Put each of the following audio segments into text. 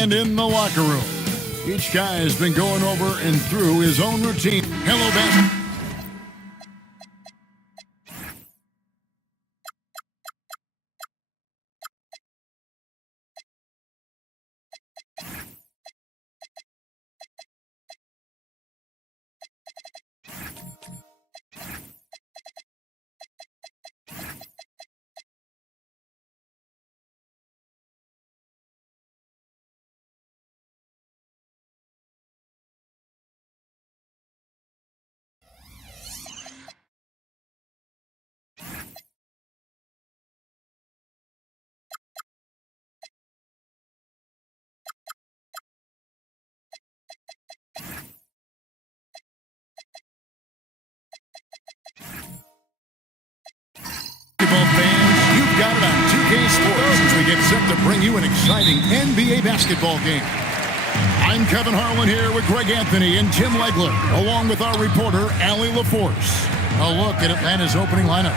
And in the locker room, each guy has been going over and through his own routine. Hello, Ben. Fans, you've got it on 2K Sports as we get set to bring you an exciting NBA basketball game. I'm Kevin Harlan here with Greg Anthony and Tim Legler, along with our reporter, Allie LaForce. A look at Atlanta's opening lineup.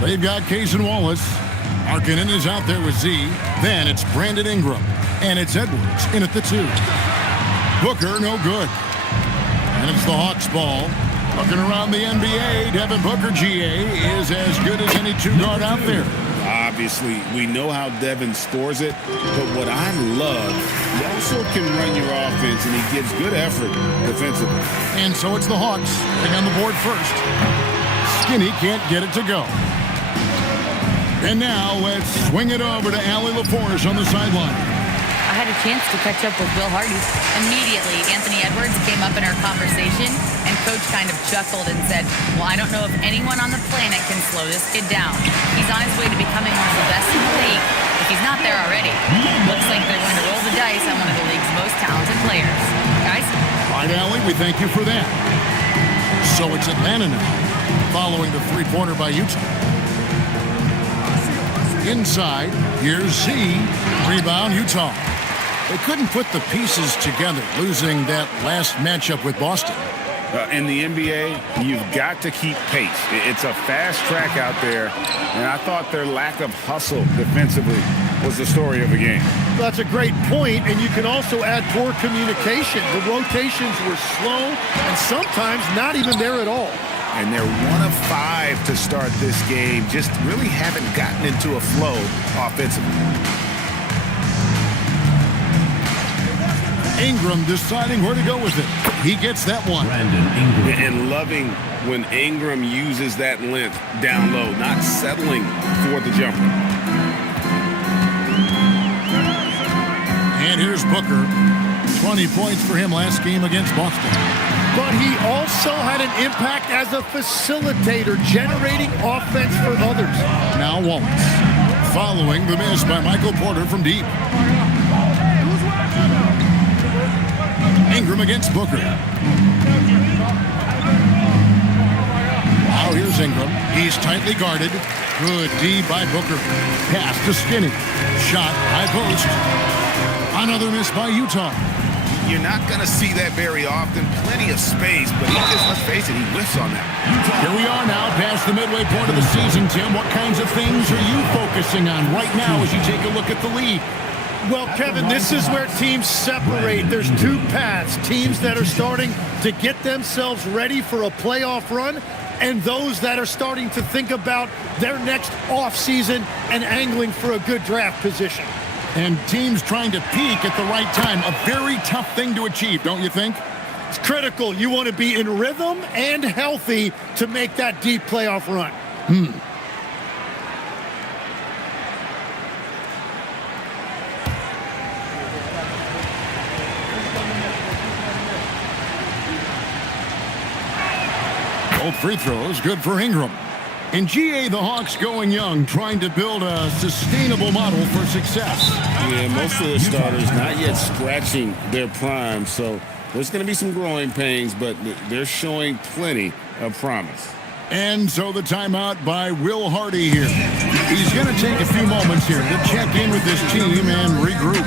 They've got Kaysen Wallace. Markkanen is out there with Z. Then it's Brandon Ingram. And it's Edwards in at the 2. Booker, no good. And it's the Hawks ball. Looking around the NBA, Devin Booker, GA, is as good as any two-guard out there. Obviously, we know how Devin scores it, but what I love, he also can run your offense, and he gives good effort defensively. And so it's the Hawks getting on the board first. Skinny can't get it to go. And now let's swing it over to Allie LaForce on the sideline. I had a chance to catch up with Will Hardy. Immediately, Anthony Edwards came up in our conversation, and Coach kind of chuckled and said, well, I don't know if anyone on the planet can slow this kid down. He's on his way to becoming one of the best in the league, if he's not there already. Looks like they're going to roll the dice on one of the league's most talented players. Guys? All right, Allie, we thank you for that. So it's Atlanta now, following the three-pointer by Utah. Inside, here's Z. Rebound, Utah. They couldn't put the pieces together, losing that last matchup with Boston. In the NBA, you've got to keep pace. It's a fast track out there, and I thought their lack of hustle defensively was the story of the game. That's a great point, and you can also add poor communication. The rotations were slow and sometimes not even there at all. And they're 1 of 5 to start this game. Just really haven't gotten into a flow offensively. Ingram deciding where to go with it. He gets that one. Brandon Ingram. And loving when Ingram uses that length down low, not settling for the jumper. And here's Booker. 20 points for him last game against Boston. But he also had an impact as a facilitator, generating offense for others. Now Wallace. Following the miss by Michael Porter from deep. Ingram against Booker. Now here's Ingram. He's tightly guarded. Good D by Booker. Pass to Skinny. Shot, high post. Another miss by Utah. You're not going to see that very often. Plenty of space, but he just, let's face it, he whiffs on that. Here we are now past the midway point of the season, Tim. What kinds of things are you focusing on right now as you take a look at the league? Well, Kevin, this is where teams separate. There's two paths. Teams that are starting to get themselves ready for a playoff run, and those that are starting to think about their next offseason and angling for a good draft position. And teams trying to peak at the right time. A very tough thing to achieve, don't you think? It's critical. You want to be in rhythm and healthy to make that deep playoff run. Both free throws, good for Ingram. In GA, the Hawks going young, trying to build a sustainable model for success. Yeah, most of the starters not yet scratching their prime, so there's going to be some growing pains, but they're showing plenty of promise. And so the timeout by Will Hardy here. He's going to take a few moments here to check in with this team and regroup.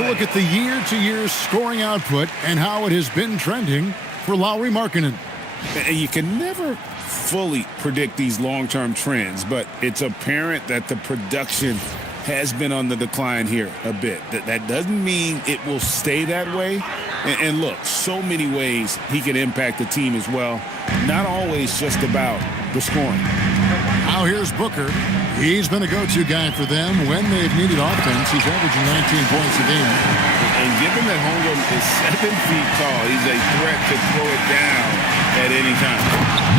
a look at the year-to-year scoring output and how it has been trending for Lauri Markkanen. And you can never fully predict these long-term trends, but it's apparent that the production has been on the decline here a bit. That doesn't mean it will stay that way. And look, so many ways he can impact the team as well. Not always just about the scoring. Now here's Booker. He's been a go-to guy for them when they've needed offense. He's averaging 19 points a game. And given that Holmgren is 7 feet tall, he's a threat to throw it down at any time.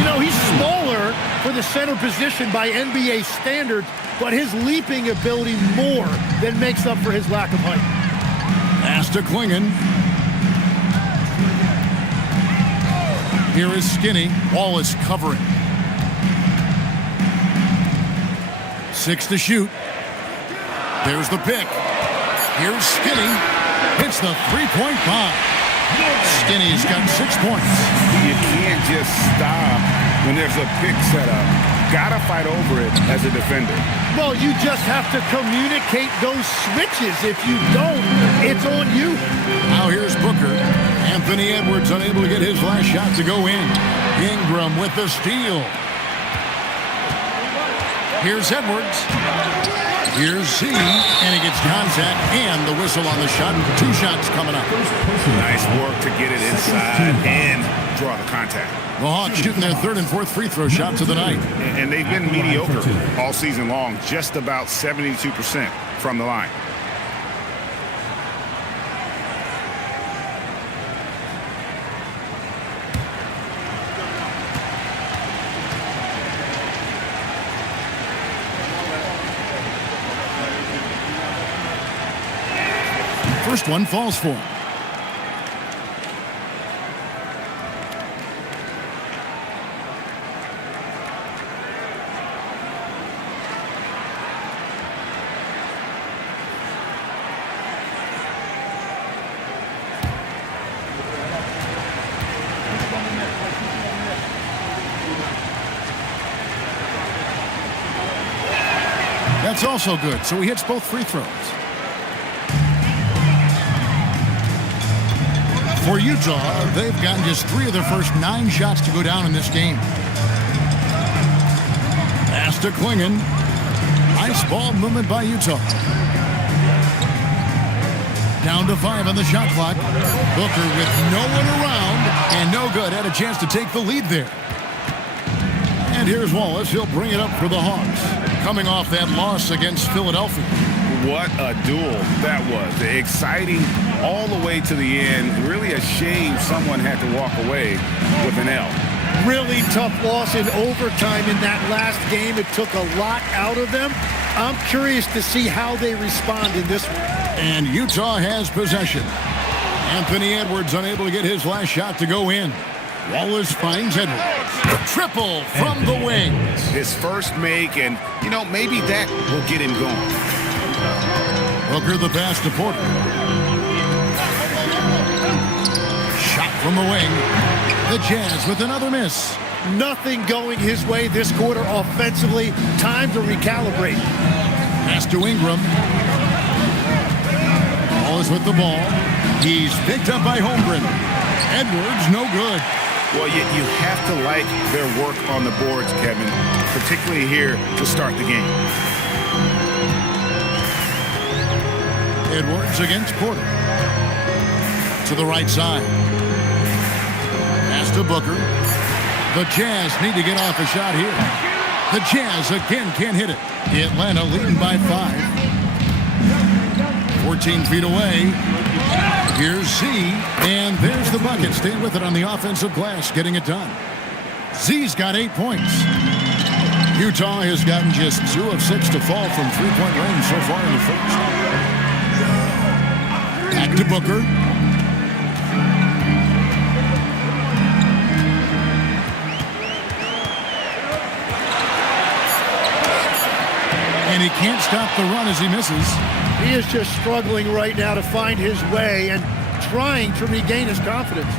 You know, he's smaller for the center position by NBA standards, but his leaping ability more than makes up for his lack of height. Pass to Klingon. Here is Skinny. Wall is covering. 6 to shoot. There's the pick. Here's Skinny. Hits the three-point bomb. Skinny's got 6 points. You can't just stop when there's a pick set up. Gotta fight over it as a defender. Well, you just have to communicate those switches. If you don't, it's on you. Now here's Booker. Anthony Edwards unable to get his last shot to go in. Ingram with the steal. Here's Edwards. Here's Z, and he gets contact and the whistle on the shot. 2 shots coming up. Nice work to get it inside and draw the contact. The Hawks shooting their 3rd and 4th free throw shots of the night. And they've been mediocre all season long, just about 72% from the line. First one falls for him. That's also good, so he hits both free throws. For Utah, they've gotten just 3 of their first 9 shots to go down in this game. Pass to Klingon. Nice ball movement by Utah. Down to 5 on the shot clock. Booker with no one around and no good. Had a chance to take the lead there. And here's Wallace. He'll bring it up for the Hawks. Coming off that loss against Philadelphia. What a duel that was. Exciting all the way to the end. Really a shame someone had to walk away with an L. Really tough loss in overtime in that last game. It took a lot out of them. I'm curious to see how they respond in this one. And Utah has possession. Anthony Edwards unable to get his last shot to go in. Wallace finds Edwards. Triple from the wings. His first make, and, you know, maybe that will get him going. Booker the pass to Porter. Shot from the wing. The Jazz with another miss. Nothing going his way this quarter offensively. Time to recalibrate. Pass to Ingram. Wallace with the ball. He's picked up by Holmgren. Edwards, no good. Well, you have to like their work on the boards, Kevin, particularly here to start the game. Edwards against Porter. To the right side. Pass to Booker. The Jazz need to get off a shot here. The Jazz again can't hit it. Atlanta leading by 5. 14 feet away. Here's Z, and there's the bucket. Staying with it on the offensive glass, getting it done. Z's got 8 points. Utah has gotten just 2 of 6 to fall from three-point range so far in the first. Back to Booker. And he can't stop the run as he misses. He is just struggling right now to find his way and trying to regain his confidence.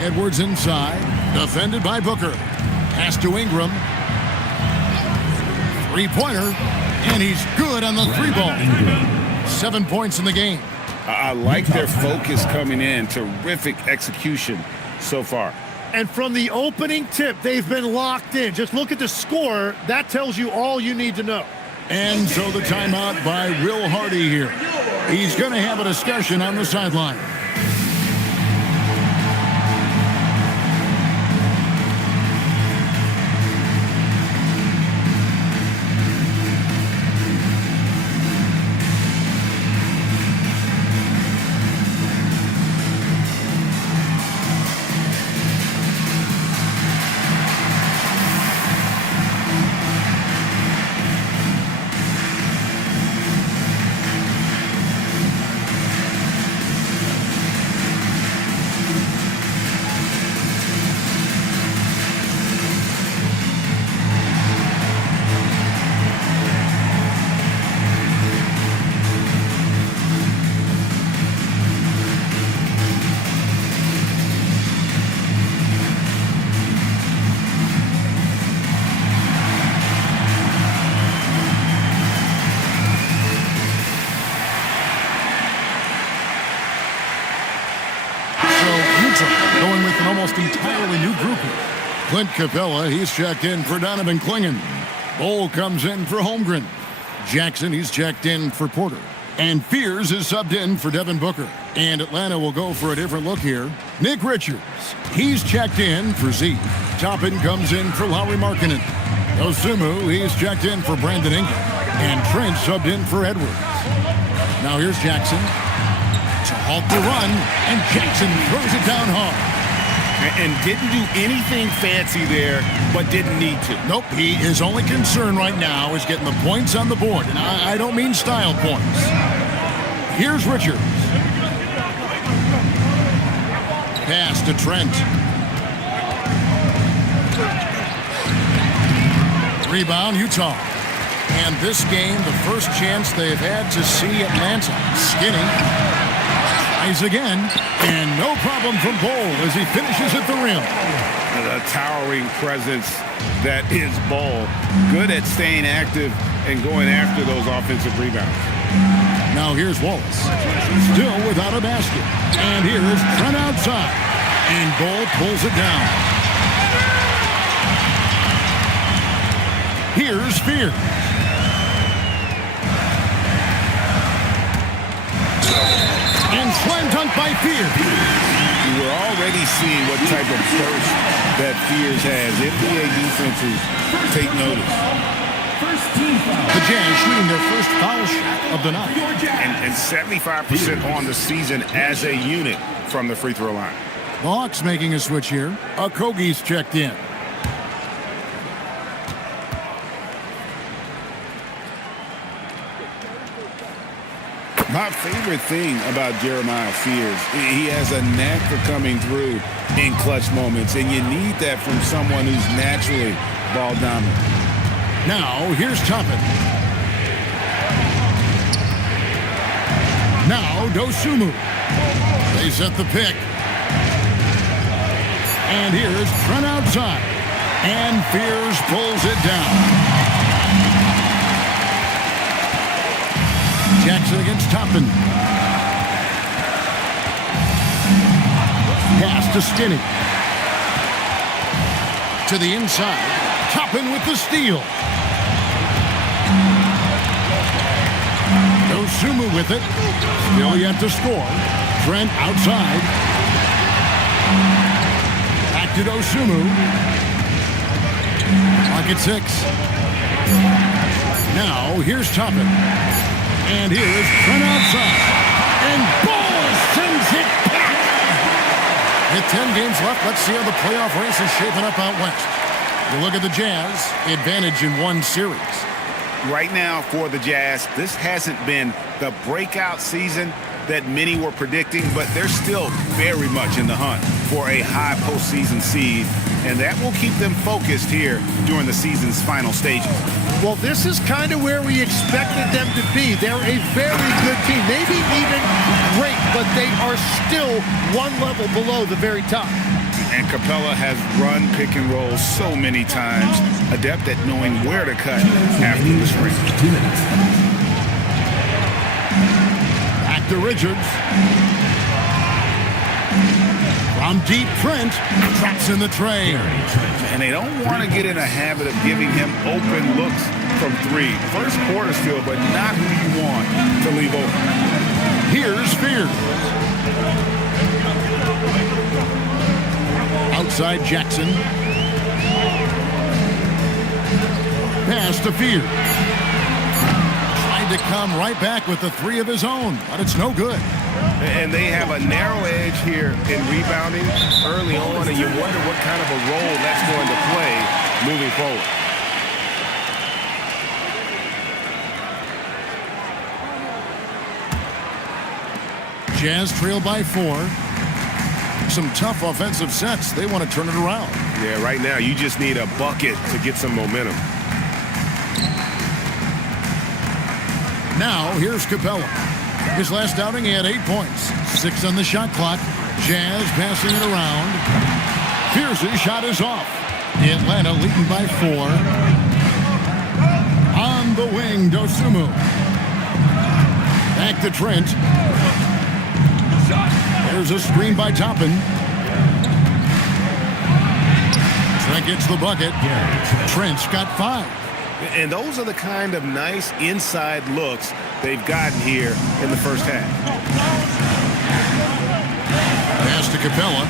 Edwards inside, defended by Booker. Pass to Ingram. Three-pointer, And he's good on the 3-ball. 7 points in the game. I like their focus coming in. Terrific execution so far. And from the opening tip, they've been locked in. Just look at the score. That tells you all you need to know. And so the timeout by Will Hardy here. He's going to have a discussion on the sideline. Going with an almost entirely new group here. Clint Capella, he's checked in for Donovan Clingan. Bowl comes in for Holmgren. Jackson, he's checked in for Porter. And Fears is subbed in for Devin Booker. And Atlanta will go for a different look here. Nick Richards, he's checked in for Zeke. Toppin comes in for Lauri Markkanen. Osumu, he's checked in for Brandon Ingram. And Trent subbed in for Edwards. Now here's Jackson to halt the run, and Jackson throws it down hard. And didn't do anything fancy there, but didn't need to. Nope, his only concern right now is getting the points on the board, and I don't mean style points. Here's Richards. Pass to Trent. Rebound, Utah. And this game, the first chance they've had to see Atlanta. Skinny. Again, and no problem from Bol as he finishes at the rim. A towering presence that is Bol. Good at staying active and going after those offensive rebounds. Now here's Wallace. Still without a basket. And here's Trent outside. And Bol pulls it down. Here's Fear. And slam dunk by Fear. You were already seeing what type of burst that Fears has. NBA defenses take notice. The Jazz shooting their first foul shot of the night. And 75% on the season as a unit from the free throw line. The Hawks making a switch here. Okogie's checked in. My favorite thing about Jeremiah Fears, he has a knack for coming through in clutch moments, and you need that from someone who's naturally ball dominant. Now, here's Toppin. Now, Dosumu. They set the pick. And here's Trent outside. And Fears pulls it down. Jackson against Toppin. Pass to Skinny. To the inside. Toppin with the steal. Dosumu with it. Still yet to score. Trent outside. Back to Dosumu. Clock at 6. Now, here's Toppin. And here's Trent outside. And Bol sends it back. With 10 games left, let's see how the playoff race is shaping up out west. You look at the Jazz, advantage in one series. Right now for the Jazz, this hasn't been the breakout season that many were predicting, but they're still very much in the hunt for a high postseason seed, and that will keep them focused here during the season's final stages. Well, this is kind of where we expected them to be. They're a very good team, maybe even great, but they are still one level below the very top. And Capella has run pick and roll so many times, adept at knowing where to cut after the screen. 2 minutes. Back to Richards. From deep, Trent traps in the tray. And they don't want to get in a habit of giving him open looks from three. First quarter still, but not who you want to leave open. Here's Fears. Outside Jackson. Pass to Fears. Tried to come right back with the three of his own, but it's no good. And they have a narrow edge here in rebounding early on, and you wonder what kind of a role that's going to play moving forward. Jazz trail by 4. Some tough offensive sets. They want to turn it around. Yeah, right now you just need a bucket to get some momentum. Now, here's Capella. His last outing, he had 8 points. 6 on the shot clock. Jazz passing it around. Pierce's shot is off. Atlanta leading by 4. On the wing, Dosunmu. Back to Trent. There's a screen by Toppin. Trent gets the bucket. Trent's got 5. And those are the kind of nice inside looks they've gotten here in the first half. Pass to Capella.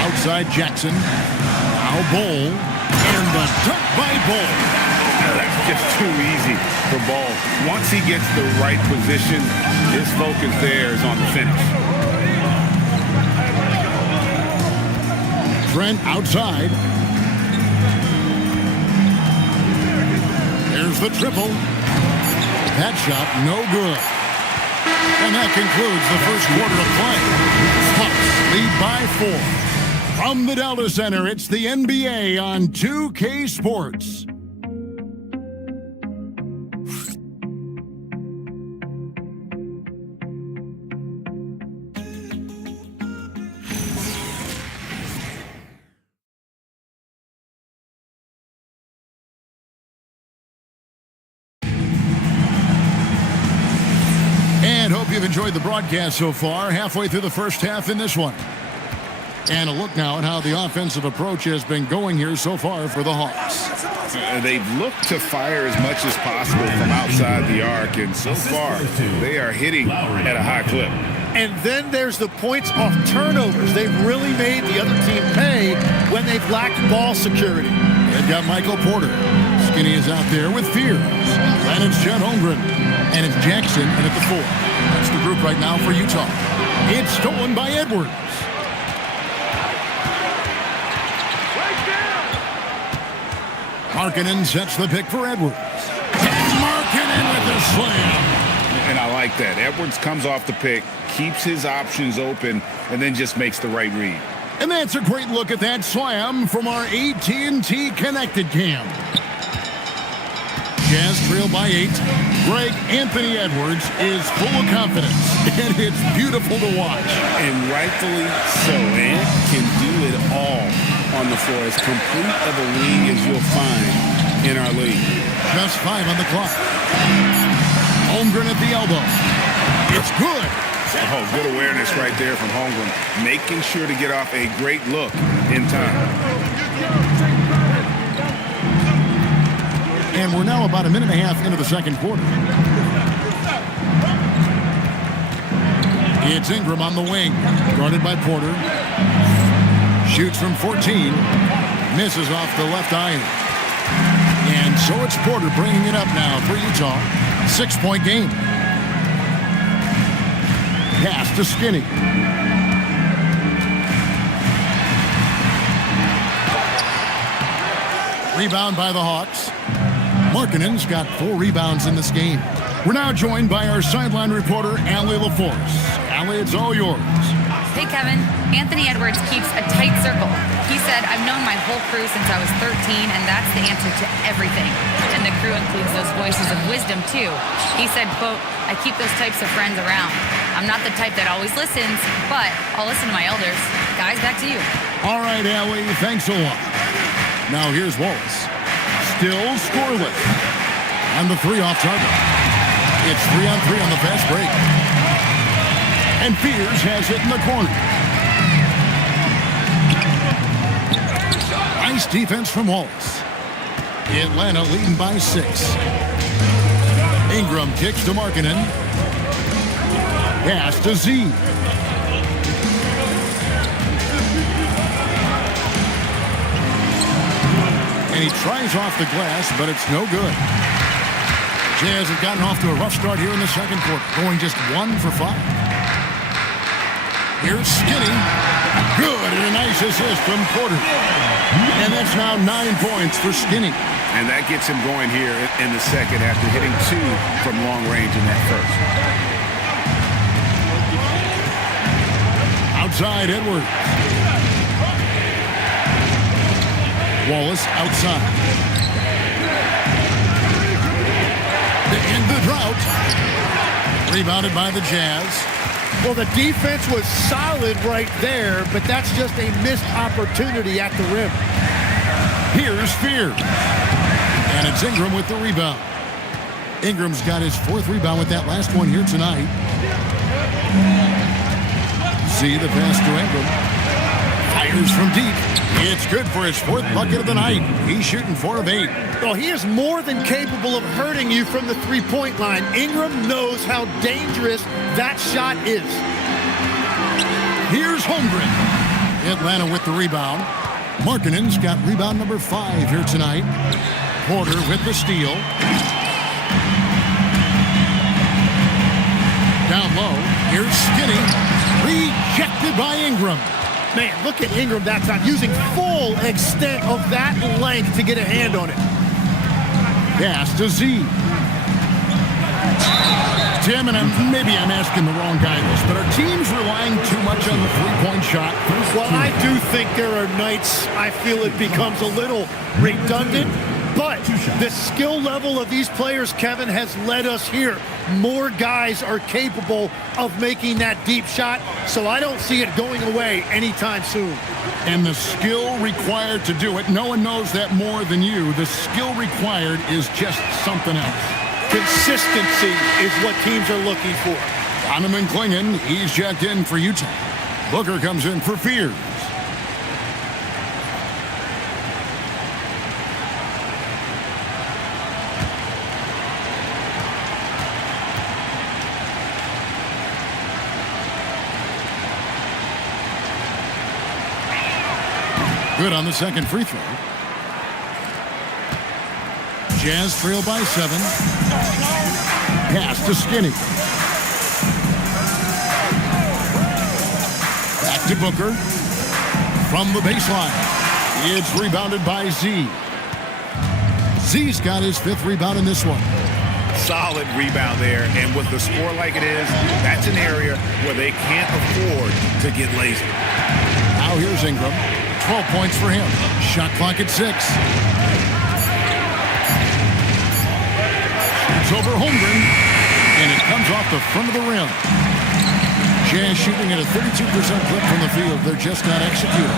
Outside Jackson. Now Bol. And the dunk by Bol. That's just too easy for Ball. Once he gets the right position, his focus there is on the finish. Trent outside. There's the triple. That shot, no good. And that concludes the first quarter of play. Bucks lead by 4. From the Delta Center, it's the NBA on 2K Sports. And hope you've enjoyed the broadcast so far. Halfway through the first half in this one. And a look now at how the offensive approach has been going here so far for the Hawks. They've looked to fire as much as possible from outside the arc, and so far they are hitting at a high clip. And then there's the points off turnovers. They've really made the other team pay when they've lacked ball security. They've got Michael Porter. Skinny is out there with Fears. And it's Chet Holmgren. And it's Jackson in at the 4. That's the group right now for Utah. It's stolen by Edwards. Markkanen sets the pick for Edwards. And Markkanen with the slam. And I like that. Edwards comes off the pick, keeps his options open, and then just makes the right read. And that's a great look at that slam from our AT&T Connected Cam. Jazz trail by 8. Greg Anthony Edwards is full of confidence, and it's beautiful to watch. And rightfully so. Ant can do it all on the floor. As complete of a wing as you'll find in our league. Just 5 on the clock. Holmgren at the elbow. It's good. Oh, good awareness right there from Holmgren. Making sure to get off a great look in time. And we're now about a minute and a half into the second quarter. It's Ingram on the wing. Guarded by Porter. Shoots from 14. Misses off the left eye. And so it's Porter bringing it up now for Utah. 6-point game. Pass to Skinny. Rebound by the Hawks. Markkanen's got 4 rebounds in this game. We're now joined by our sideline reporter, Allie LaForce. Allie, it's all yours. Hey, Kevin. Anthony Edwards keeps a tight circle. He said, I've known my whole crew since I was 13, and that's the answer to everything. And the crew includes those voices of wisdom, too. He said, quote, I keep those types of friends around. I'm not the type that always listens, but I'll listen to my elders. Guys, back to you. All right, Allie, thanks a lot. Now here's Wallace. Still scoreless. And the 3 off target. It's 3-on-3 on the fast break. And Fears has it in the corner. Nice defense from Wallace. Atlanta leading by 6. Ingram kicks to Markkanen. Pass to Z. And he tries off the glass, but it's no good. Jazz have gotten off to a rough start here in the second quarter, going just 1 for 5. Here's Skinny. Good, and a nice assist from Porter. And that's now 9 points for Skinny. And that gets him going here in the second after hitting 2 from long range in that first. Outside, Edwards. Wallace outside. To end the drought. Rebounded by the Jazz. Well, the defense was solid right there, but that's just a missed opportunity at the rim. Here's Fear. And it's Ingram with the rebound. Ingram's got his 4th rebound with that last one here tonight. See the pass to Ingram. Fires from deep. It's good for his 4th bucket of the night. He's shooting 4 of 8. Well, he is more than capable of hurting you from the three-point line. Ingram knows how dangerous that shot is. Here's Holmgren. Atlanta with the rebound. Markkanen's got rebound number 5 here tonight. Porter with the steal. Down low. Here's Skinny. Rejected by Ingram. Man, look at Ingram that time, using full extent of that length to get a hand on it. Pass to Z. Tim, and maybe I'm asking the wrong guy this, but are teams relying too much on the three-point shot? Well, I do think there are nights I feel it becomes a little redundant, but the skill level of these players, Kevin, has led us here. More guys are capable of making that deep shot, so I don't see it going away anytime soon. And the skill required to do it, no one knows that more than you. The skill required is just something else. Consistency is what teams are looking for. Donovan Clingan, he's checked in for Utah. Booker comes in for Fears. Good on the second free throw. Jazz trail by 7. Pass to Skinny. Back to Booker. From the baseline. It's rebounded by Z. Z's got his 5th rebound in this one. Solid rebound there, and with the score like it is, that's an area where they can't afford to get lazy. Now here's Ingram. 12 points for him. Shot clock at 6. Shoots over Holmgren, and it comes off the front of the rim. Jazz shooting at a 32% clip from the field. They're just not executing.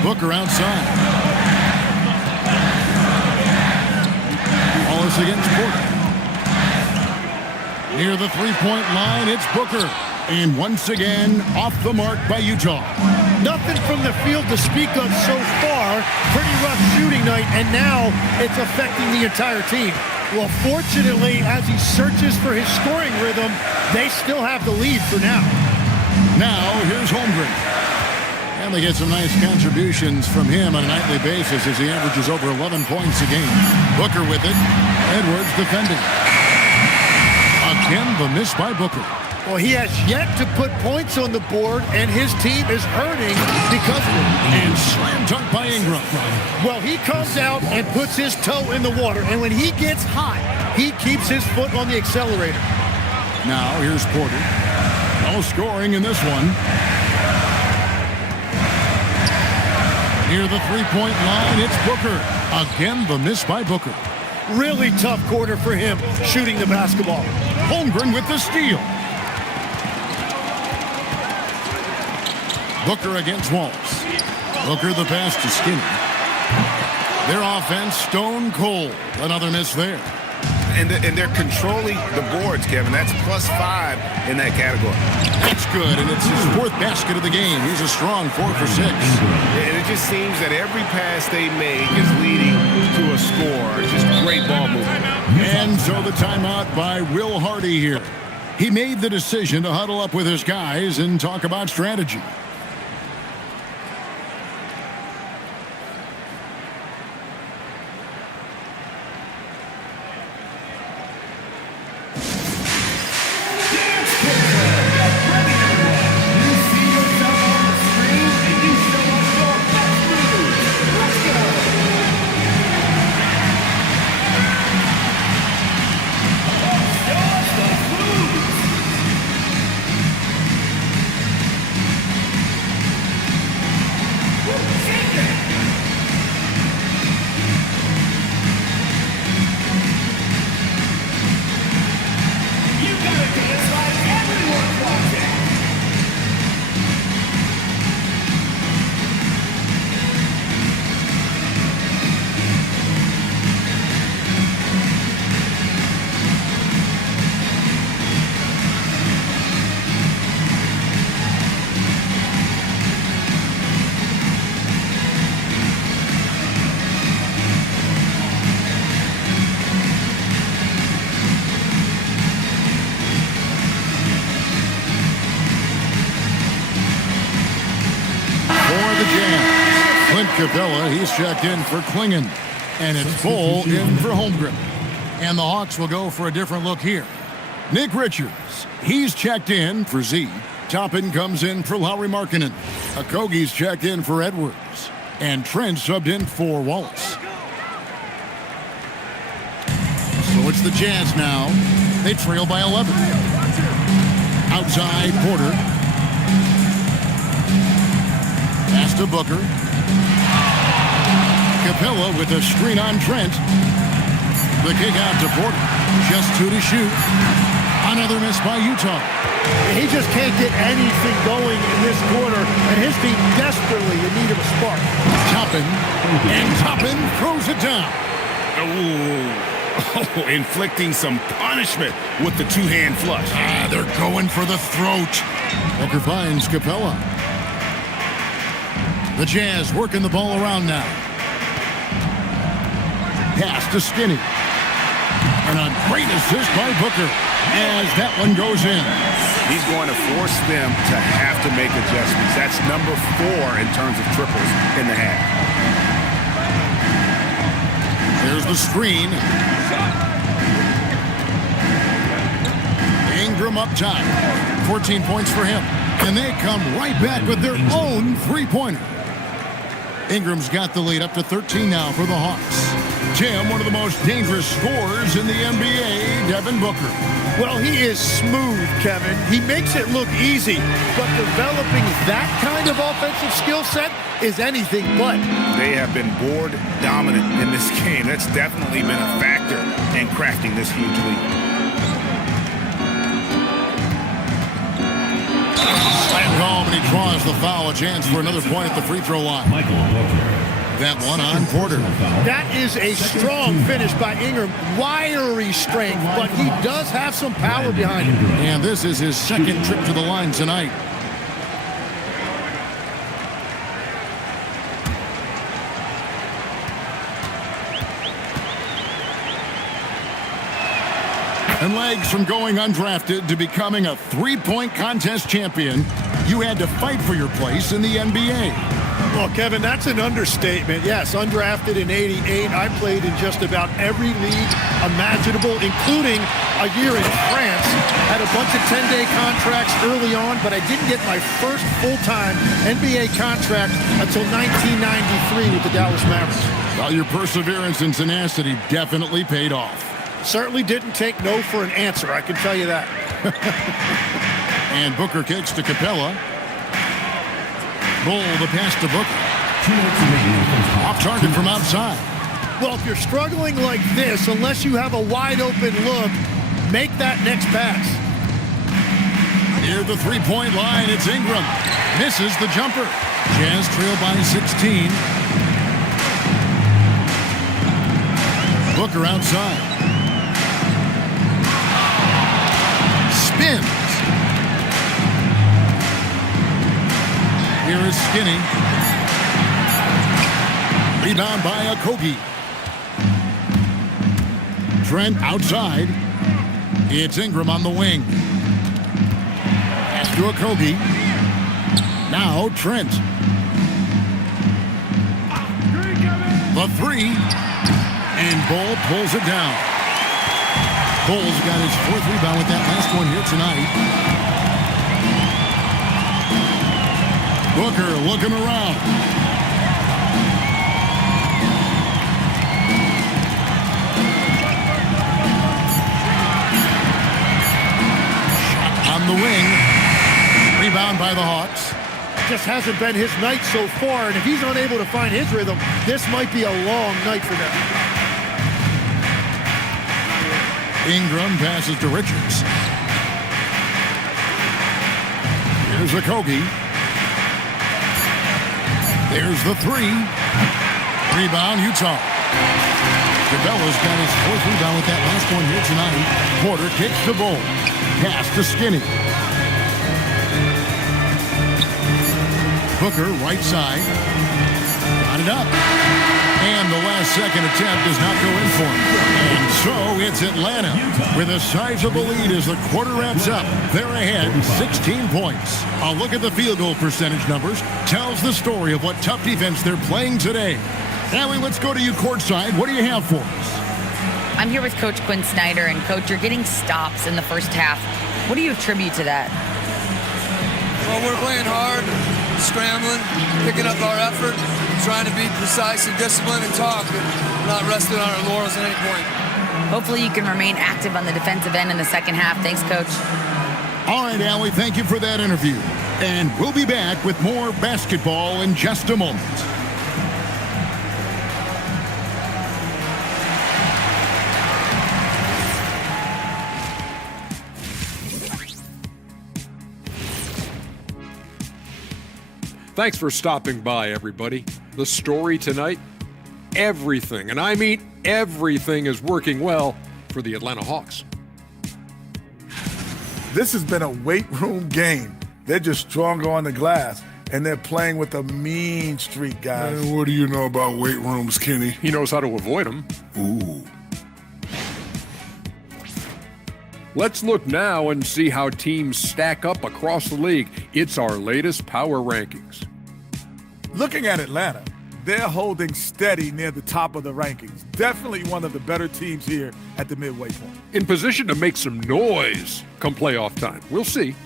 Booker outside. Wallace against Porter. Near the three-point line, it's Booker. And once again, off the mark by Utah. Nothing from the field to speak of so far. Pretty rough shooting night, and now it's affecting the entire team. Well, fortunately, as he searches for his scoring rhythm, they still have the lead for now. Now, here's Holmgren. And they get some nice contributions from him on a nightly basis as he averages over 11 points a game. Booker with it. Edwards defending. Again, the miss by Booker. Well, he has yet to put points on the board, and his team is hurting because of it. And slam dunk by Ingram. Well, he comes out and puts his toe in the water, and when he gets hot, he keeps his foot on the accelerator. Now, here's Porter. No scoring in this one. Near the three-point line, it's Booker. Again, the miss by Booker. Really tough quarter for him shooting the basketball. Holmgren with the steal. Booker against Wallace. Booker the pass to Skinny. Their offense stone cold. Another miss there. And they're controlling the boards, Kevin. That's +5 in that category. That's good, and it's his 4th basket of the game. He's a strong 4 for 6. And it just seems that every pass they make is leading to a score. Just great ball movement. And so the timeout by Will Hardy here. He made the decision to huddle up with his guys and talk about strategy. Capella, he's checked in for Klingon. And it's Bull in for Holmgren. And the Hawks will go for a different look here. Nick Richards, he's checked in for Z. Toppin comes in for Lauri Markkanen. Okogie's checked in for Edwards. And Trent subbed in for Wallace. So it's the Jazz now. They trail by 11. Outside Porter. Pass to Booker. Capella with a screen on Trent. The kick out to Porter. Just 2 to shoot. Another miss by Utah. He just can't get anything going in this quarter, and his team desperately in need of a spark. Toppin. And Toppin throws it down. Oh, inflicting some punishment with the two-hand flush. They're going for the throat. Booker finds Capella. The Jazz working the ball around now. Pass to Skinny. And a great assist by Booker as that one goes in. He's going to force them to have to make adjustments. That's number 4 in terms of triples in the half. There's the screen. Ingram up top. 14 points for him. And they come right back with their own three-pointer. Ingram's got the lead up to 13 now for the Hawks. Tim, one of the most dangerous scorers in the NBA, Devin Booker. Well, he is smooth, Kevin. He makes it look easy, but developing that kind of offensive skill set is anything but. They have been board dominant in this game. That's definitely been a factor in crafting this huge lead. Slam home, and he draws the foul. A chance for another point at the free throw line. That one on Porter. That is a strong finish by Ingram. Wiry strength, but he does have some power behind him. And this is his second trip to the line tonight. And legs from going undrafted to becoming a three-point contest champion, you had to fight for your place in the NBA. Well, Kevin, that's an understatement. Yes, undrafted in '88. I played in just about every league imaginable, including a year in France. Had a bunch of 10-day contracts early on, but I didn't get my first full-time NBA contract until 1993 with the Dallas Mavericks. Well, your perseverance and tenacity definitely paid off. Certainly didn't take no for an answer, I can tell you that. And Booker kicks to Capella. Bull the pass to Booker. Off target from outside. Well, if you're struggling like this, unless you have a wide open look, make that next pass. Near the three-point line, it's Ingram. Misses the jumper. Jazz trail by 16. Booker outside. Spins. Here is Skinny. Rebound by Okogie. Trent outside. It's Ingram on the wing. Pass to Okogie. Now Trent. The three. And Bull pulls it down. Bull's got his fourth rebound with that last one here tonight. Booker looking around. Shot on the wing. Rebound by the Hawks. Just hasn't been his night so far, and if he's unable to find his rhythm, this might be a long night for them. Ingram passes to Richards. Here's Okogie. There's the three. Rebound, Utah. Cabela's got his fourth rebound with that last one here tonight. Porter kicks the ball. Pass to Skinny. Booker, right side. Got it up. And the last second attempt does not go in for him. And so it's Atlanta with a sizable lead as the quarter wraps up. They're ahead 16 points. A look at the field goal percentage numbers tells the story of what tough defense they're playing today. Allie, let's go to you courtside. What do you have for us? I'm here with Coach Quinn Snyder, and Coach, you're getting stops in the first half. What do you attribute to that? Well, we're playing hard, scrambling, picking up our effort, trying to be precise and disciplined and talk, and not resting on our laurels at any point. Hopefully you can remain active on the defensive end in the second half. Thanks, Coach. All right, Allie, thank you for that interview. And we'll be back with more basketball in just a moment. Thanks for stopping by, everybody. The story tonight, everything, and I mean everything, is working well for the Atlanta Hawks. This has been a weight room game. They're just stronger on the glass, and they're playing with a mean streak, guys. Man, what do you know about weight rooms, Kenny? He knows how to avoid them. Ooh. Let's look now and see how teams stack up across the league. It's our latest power rankings. Looking at Atlanta, they're holding steady near the top of the rankings. Definitely one of the better teams here at the midway point. In position to make some noise come playoff time. We'll see.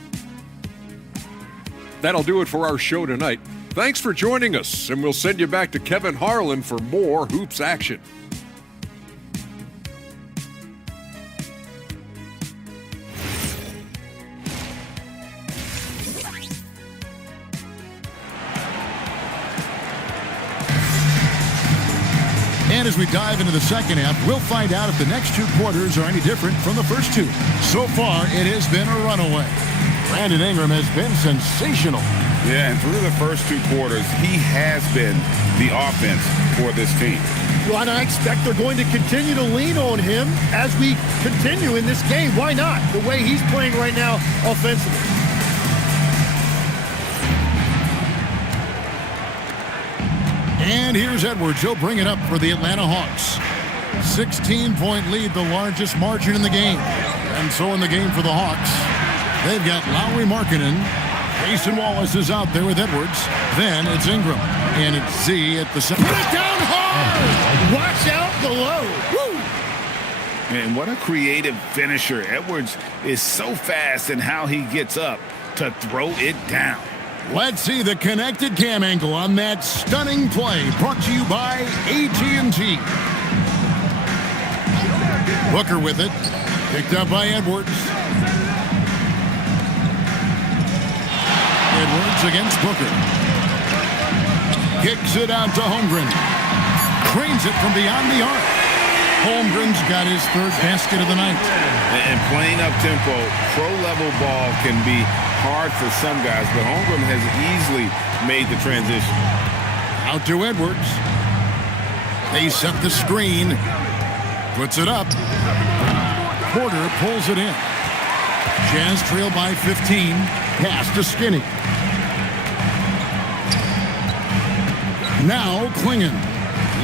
That'll do it for our show tonight. Thanks for joining us, and we'll send you back to Kevin Harlan for more hoops action. And as we dive into the second half, we'll find out if the next two quarters are any different from the first two. So far, it has been a runaway. Brandon Ingram has been sensational. Yeah, and through the first two quarters, he has been the offense for this team. Well, and I expect they're going to continue to lean on him as we continue in this game. Why not? The way he's playing right now offensively. And here's Edwards. He'll bring it up for the Atlanta Hawks. 16-point lead, the largest margin in the game. And so in the game for the Hawks, they've got Lowry Markkanen. Grayson Wallace is out there with Edwards. Then it's Ingram. And it's Z at the center. Put it down hard! Watch out below. Woo! And what a creative finisher. Edwards is so fast in how he gets up to throw it down. Let's see the connected cam angle on that stunning play, brought to you by AT&T. Booker with it, picked up by Edwards. Edwards against Booker. Kicks it out to Holmgren. Cranes it from beyond the arc. Holmgren's got his third basket of the night. And playing up-tempo, pro-level ball can be hard for some guys, but Holmgren has easily made the transition. Out to Edwards. They set the screen. Puts it up. Porter pulls it in. Jazz trail by 15. Pass to Skinny. Now Klingon.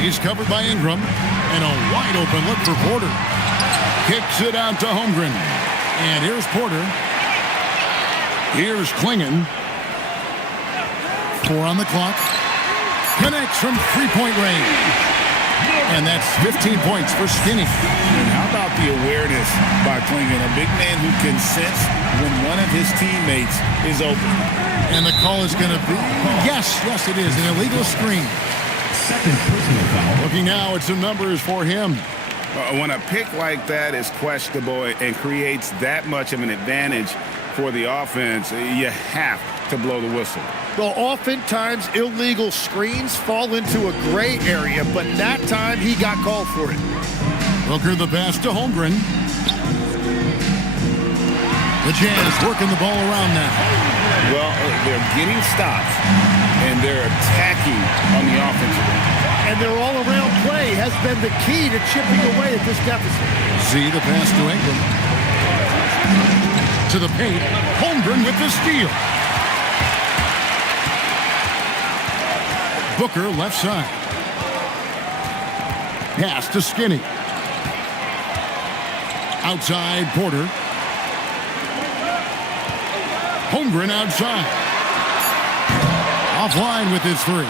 He's covered by Ingram. And a wide open look for Porter. Kicks it out to Holmgren. And here's Porter. Here's Klingon. 4 on the clock. Connects from three-point range. And that's 15 points for Skinny. And how about the awareness by Klingon? A big man who can sense when one of his teammates is open. And the call is going to be, yes, it is, an illegal screen. Second personal foul. Looking now at some numbers for him. When a pick like that is questionable and creates that much of an advantage for the offense, you have to blow the whistle. Well, oftentimes illegal screens fall into a gray area, but that time he got called for it. Booker the pass to Holmgren. The Jazz working the ball around now. Well, they're getting stops, and they're attacking on the offensive end. And their all-around play has been the key to chipping away at this deficit. See the pass to Ingram. To the paint. Holmgren with the steal. Booker left side. Pass to Skinny. Outside Porter. Holmgren outside. Offline with his three.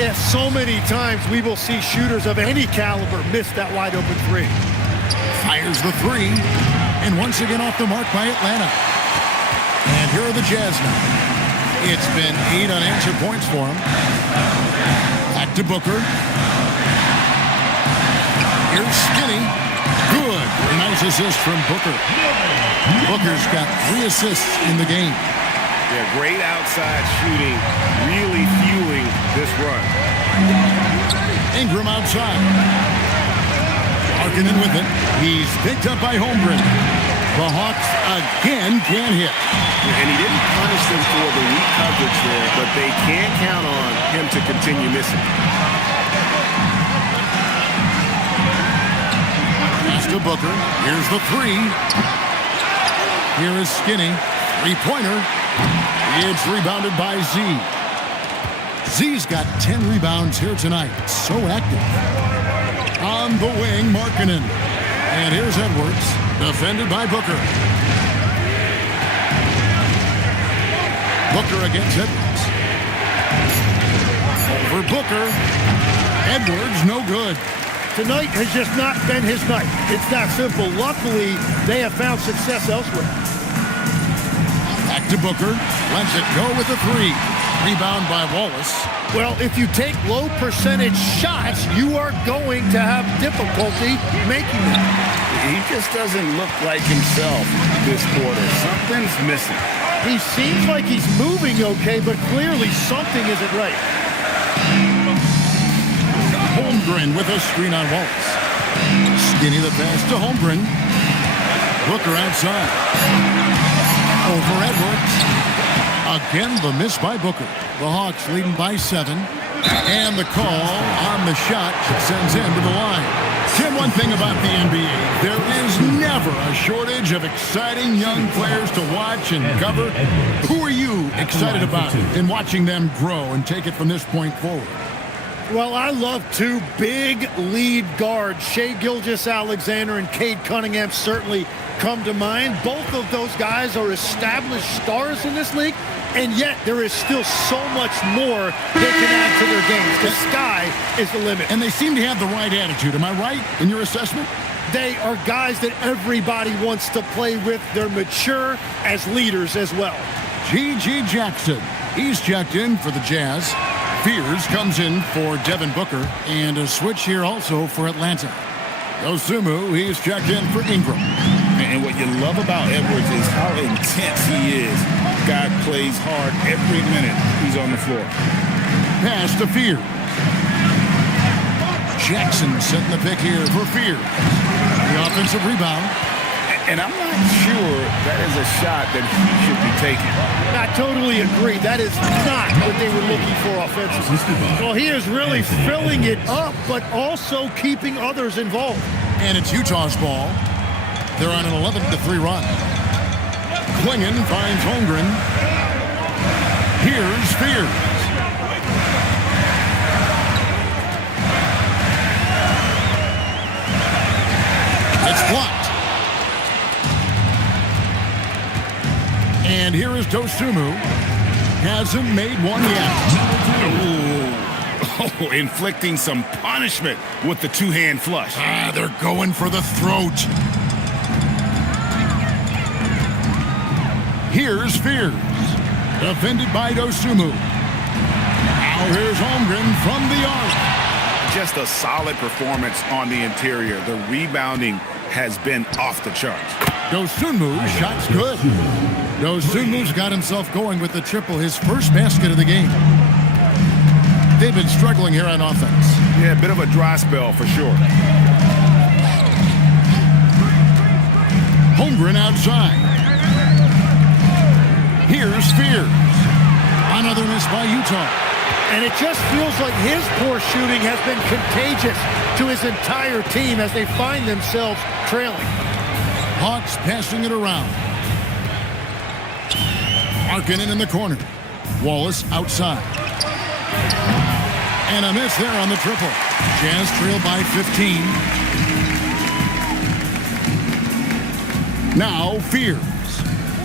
Yeah, so many times we will see shooters of any caliber miss that wide open three. Fires the three. And once again off the mark by Atlanta. And here are the Jazz now. It's been 8 unanswered points for him. Back to Booker. Here's Skinny. Good. A nice assist from Booker. Booker's got 3 assists in the game. Yeah, great outside shooting, really fueling this run. Ingram outside. Harkinen with it. He's picked up by Holmgren. The Hawks again can't hit. And he didn't punish them for the weak coverage there, but they can't count on him to continue missing. Pass to Booker. Here's the three. Here is Skinny. Three-pointer. It's rebounded by Z. Z's got 10 rebounds here tonight. So active. On the wing, Markkanen. And here's Edwards. Defended by Booker. Booker against Edwards. For Booker. Edwards, no good. Tonight has just not been his night. It's that simple. Luckily, they have found success elsewhere. Back to Booker. Lets it go with a three. Rebound by Wallace. Well, if you take low percentage shots, you are going to have difficulty making them. He just doesn't look like himself this quarter. Something's missing. He seems like he's moving okay, but clearly something isn't right. Holmgren with a screen on Wallace. Skinny the pass to Holmgren. Booker outside. Over Edwards. Again, the miss by Booker. The Hawks leading by 7. And the call on the shot sends him to the line. Tim, one thing about the NBA, there is never a shortage of exciting young players to watch and cover. Who are you excited about in watching them grow and take it from this point forward? Well, I love 2 big lead guards. Shai Gilgeous-Alexander and Cade Cunningham certainly come to mind. Both of those guys are established stars in this league, and yet there is still so much more they can add to their games. The sky is the limit. And they seem to have the right attitude. Am I right in your assessment? They are guys that everybody wants to play with. They're mature as leaders as well. G.G. Jackson. He's checked in for the Jazz. Fears comes in for Devin Booker. And a switch here also for Atlanta. Osumu, he's checked in for Ingram. And what you love about Edwards is how intense he is. Guy plays hard every minute he's on the floor. Pass to Fears. Jackson setting the pick here for Fear. The offensive rebound. And I'm not sure that is a shot that he should be taking. I totally agree. That is not what they were looking for offensively. Well, he is really filling it up, but also keeping others involved. And it's Utah's ball. They're on an 11-3 run. Klingon finds Holmgren. Here's Fears. It's blocked. And here is Dosunmu. Hasn't made one yet. Oh, inflicting some punishment with the two-hand flush. They're going for the throat. Here's Fears. Defended by Dosunmu. Now here's Holmgren from the arc. Just a solid performance on the interior. The rebounding has been off the charts. Dosunmu's shot's good. Dosunmu's got himself going with the triple, his first basket of the game. They've been struggling here on offense. Yeah, a bit of a dry spell for sure. Holmgren outside. Here's Fears. Another miss by Utah. And it just feels like his poor shooting has been contagious to his entire team as they find themselves trailing. Hawks passing it around. Markkanen in the corner. Wallace outside. And a miss there on the triple. Jazz trail by 15. Now Fears.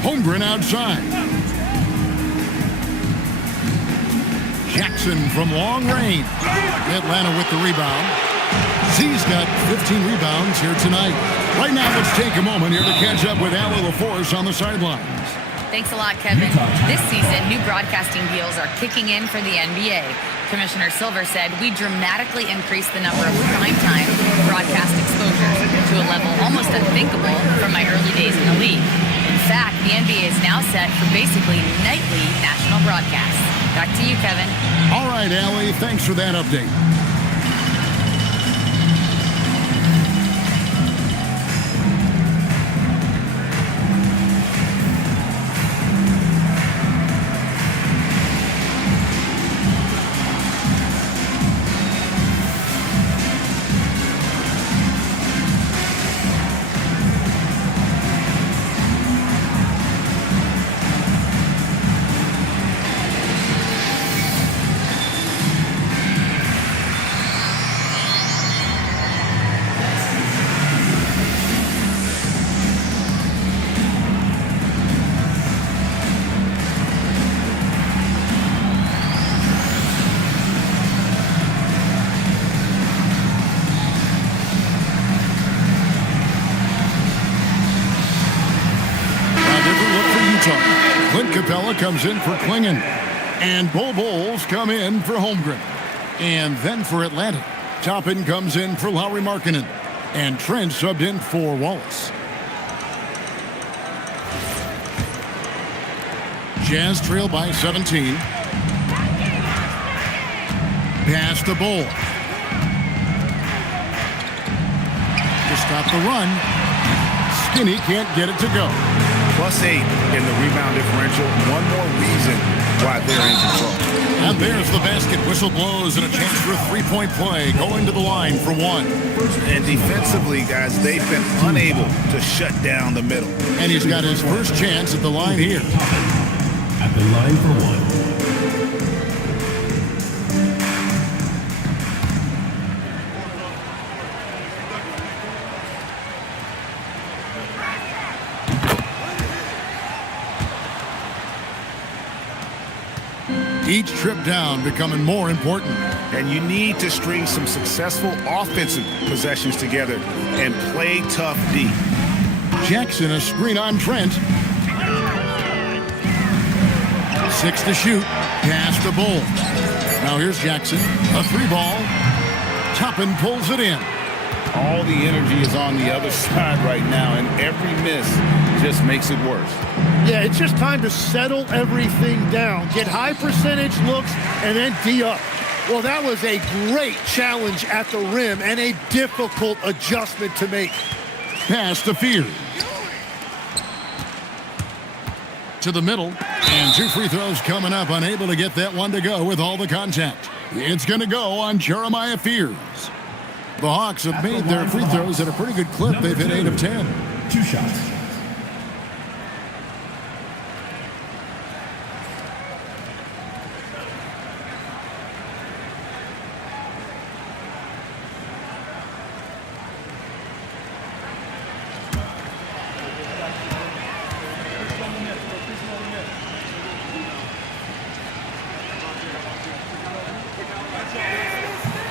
Holmgren outside. Jackson from long range. Atlanta with the rebound. Z's got 15 rebounds here tonight. Right now, let's take a moment here to catch up with Allie LaForce on the sidelines. Thanks a lot, Kevin. This season, new broadcasting deals are kicking in for the NBA. Commissioner Silver said we dramatically increased the number of primetime broadcast exposures to a level almost unthinkable from my early days in the league. In fact, the NBA is now set for basically nightly national broadcasts. Back to you, Kevin. All right, Allie, thanks for that update. Clint Capella comes in for Klingon. And Bo Bowles come in for Holmgren. And then for Atlanta, Toppin comes in for Lauri Markkanen. And Trent subbed in for Wallace. Jazz trail by 17. Pass to Bowl. To stop the run. Skinny can't get it to go. +8 in the rebound differential. One more reason why they're in control. And there's the basket. Whistle blows and a chance for a three-point play. Going to the line for one. And defensively, guys, they've been unable to shut down the middle. And he's got his first chance at the line here. At the line for one. Each trip down becoming more important. And you need to string some successful offensive possessions together and play tough D. Jackson, a screen on Trent. 6 to shoot. Pass to Bull. Now here's Jackson. A three ball. Toppin pulls it in. All the energy is on the other side right now, and every miss just makes it worse. Yeah, it's just time to settle everything down. Get high percentage looks and then D up. Well, that was a great challenge at the rim and a difficult adjustment to make. Pass to Fears. To the middle. And 2 free throws coming up. Unable to get that one to go with all the contact. It's going to go on Jeremiah Fears. The Hawks have made their free throws at a pretty good clip. They've hit 8 of 10. 2 shots.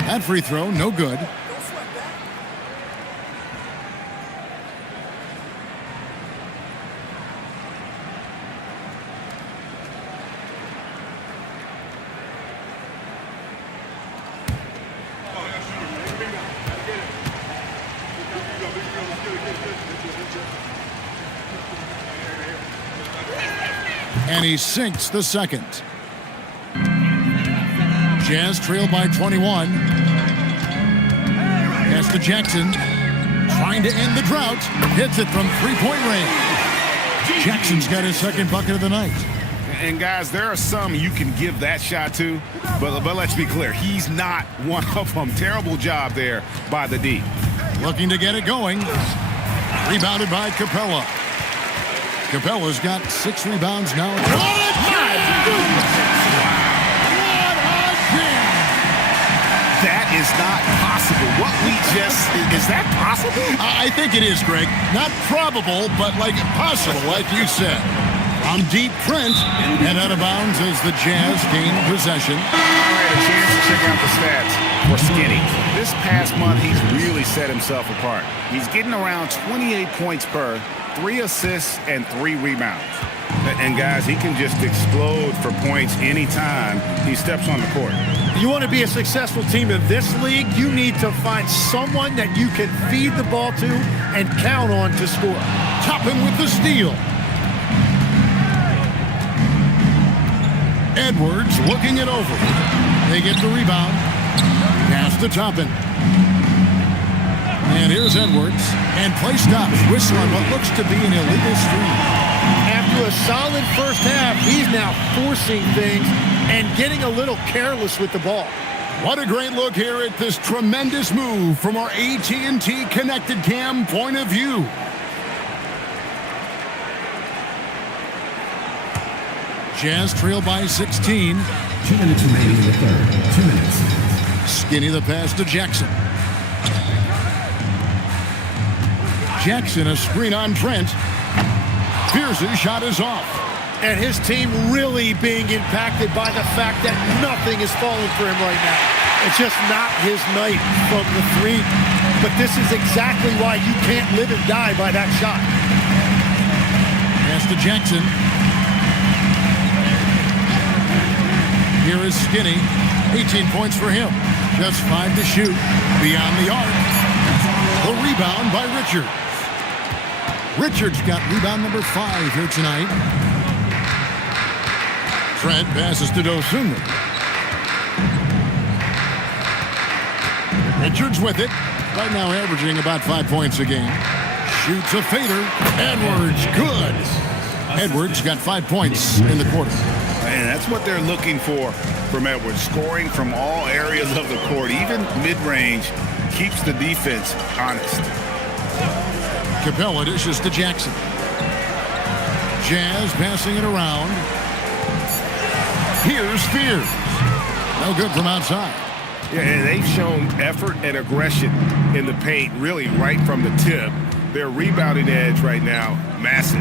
That free throw, no good. And he sinks the second. Jazz trail by 21. Pass to Jackson. Trying to end the drought. Hits it from three-point range. Jackson's got his second bucket of the night. And guys, there are some you can give that shot to, but let's be clear, he's not one of them. Terrible job there by the D. Looking to get it going. Rebounded by Capella. Capella's got 6 rebounds now. That is not possible. What we just, is that possible? I think it is, Greg. Not probable, but like possible, like you said. On deep Trent, and out of bounds as the Jazz gain possession. All right, a chance to check out the stats for Skinny. This past month, he's really set himself apart. He's getting around 28 points per, 3 assists, and 3 rebounds. And guys, he can just explode for points anytime he steps on the court. You want to be a successful team in this league, you need to find someone that you can feed the ball to and count on to score. Toppin with the steal. Edwards looking it over. They get the rebound. Pass to Toppin. And here's Edwards. And play stops. Whistle on what looks to be an illegal screen. After a solid first half, he's now forcing things and getting a little careless with the ball. What a great look here at this tremendous move from our AT&T Connected Cam point of view. Jazz trail by 16. 2 minutes remaining in the third. 2 minutes. Skinny the pass to Jackson. Jackson a screen on Trent. Pierce's shot is off. And his team really being impacted by the fact that nothing is falling for him right now. It's just not his night from the 3. But this is exactly why you can't live and die by that shot. Pass to Jackson. Here is Skinny. 18 points for him. Just 5 to shoot. Beyond the arc. The rebound by Richards. Richards got rebound number 5 here tonight. Trent passes to Dosunmu. Richards with it. Right now averaging about 5 points a game. Shoots a fader. Edwards, good. Edwards got 5 points in the quarter. And that's what they're looking for from Edwards. Scoring from all areas of the court, even mid-range, keeps the defense honest. Capella dishes to Jackson. Jazz passing it around. Here's Fears. No good from outside. Yeah, and they've shown effort and aggression in the paint, really right from the tip. Their rebounding edge right now, massive.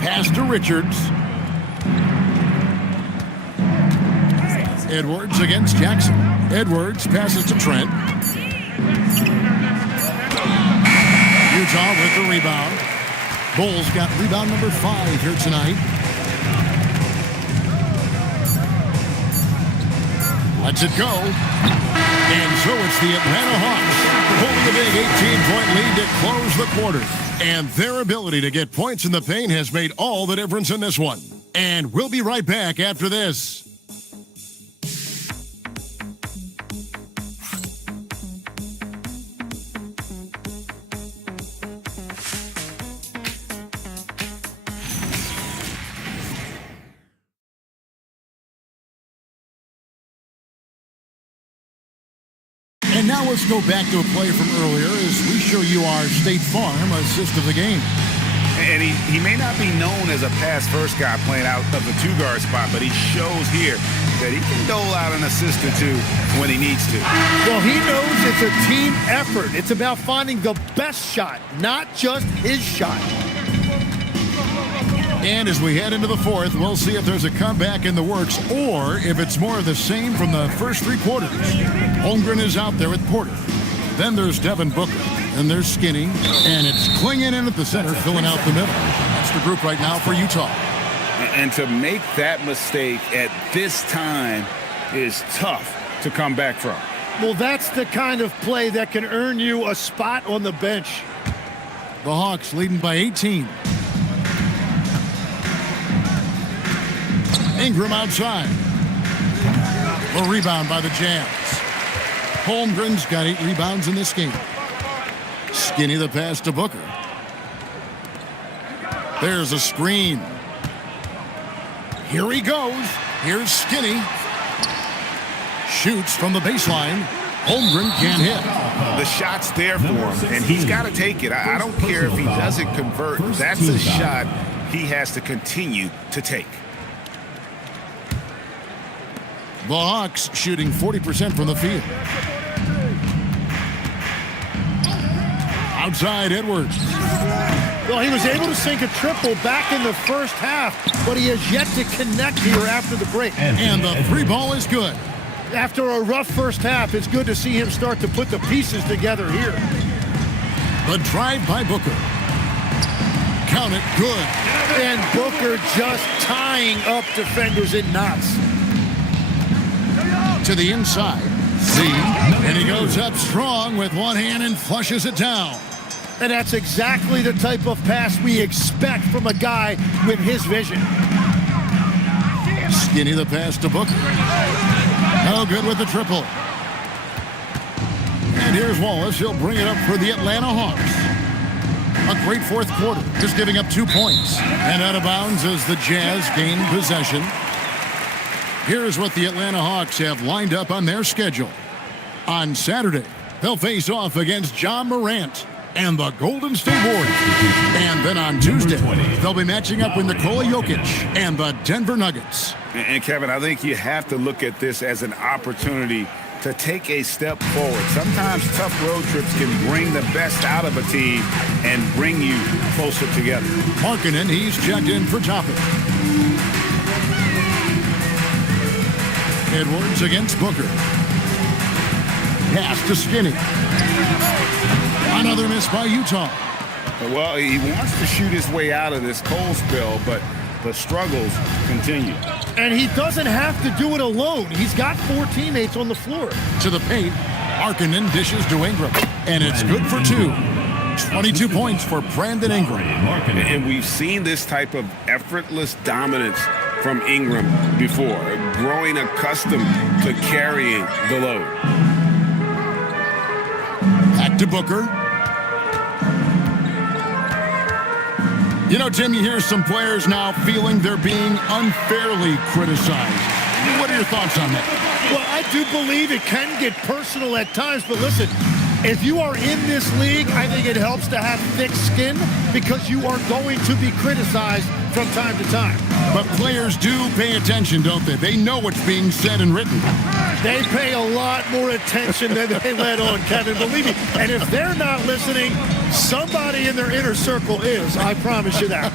Pass to Richards. Edwards against Jackson. Edwards passes to Trent. Utah with the rebound. Bulls got rebound number 5 here tonight. Lets it go. And so it's the Atlanta Hawks holding a big 18-point lead to close the quarter. And their ability to get points in the paint has made all the difference in this one. And we'll be right back after this. And now let's go back to a play from earlier as we show you our State Farm assist of the game. And he may not be known as a pass-first guy playing out of the two-guard spot, but he shows here that he can dole out an assist or two when he needs to. Well, he knows it's a team effort. It's about finding the best shot, not just his shot. And as we head into the fourth, we'll see if there's a comeback in the works or if it's more of the same from the first three quarters. Holmgren is out there with Porter. Then there's Devin Booker. And there's Skinny. And it's Klingon in at the center, filling out the middle. That's the group right now for Utah. And to make that mistake at this time is tough to come back from. Well, that's the kind of play that can earn you a spot on the bench. The Hawks leading by 18. Ingram outside. The rebound by the Jazz. Holmgren's got 8 rebounds in this game. Skinny the pass to Booker. There's a screen. Here he goes. Here's Skinny. Shoots from the baseline. Holmgren can't hit. The shot's there for him, and he's got to take it. I don't care if he doesn't convert. That's a shot he has to continue to take. The Hawks shooting 40% from the field. Outside Edwards. Well, he was able to sink a triple back in the first half, but he has yet to connect here after the break. And the three ball is good. After a rough first half, it's good to see him start to put the pieces together here. The drive by Booker. Count it, good. And Booker just tying up defenders in knots. To the inside. Z. And he goes up strong with one hand and flushes it down. And that's exactly the type of pass we expect from a guy with his vision. Skinny the pass to Booker. No good with the triple. And here's Wallace. He'll bring it up for the Atlanta Hawks. A great fourth quarter, just giving up 2 points. And out of bounds as the Jazz gain possession. Here's what the Atlanta Hawks have lined up on their schedule. On Saturday, they'll face off against John Morant and the Golden State Warriors. And then on Tuesday, they'll be matching up with Nikola Jokic and the Denver Nuggets. And Kevin, I think you have to look at this as an opportunity to take a step forward. Sometimes tough road trips can bring the best out of a team and bring you closer together. Markkanen, he's checked in for Toppin. Edwards against Booker. Pass to Skinny. Another miss by Utah. Well, he wants to shoot his way out of this cold spell, but the struggles continue. And he doesn't have to do it alone. He's got 4 teammates on the floor. To the paint, Markkanen dishes to Ingram, and it's good for 2. 22 points for Brandon Ingram. And we've seen this type of effortless dominance from Ingram before, growing accustomed to carrying the load. Back to Booker. You know, Tim, you hear some players now feeling they're being unfairly criticized. What are your thoughts on that? Well, I do believe it can get personal at times, but listen, if you are in this league, I think it helps to have thick skin because you are going to be criticized from time to time. But players do pay attention, don't they? They know what's being said and written. They pay a lot more attention than they let on, Kevin, believe me. And if they're not listening, somebody in their inner circle is, I promise you that.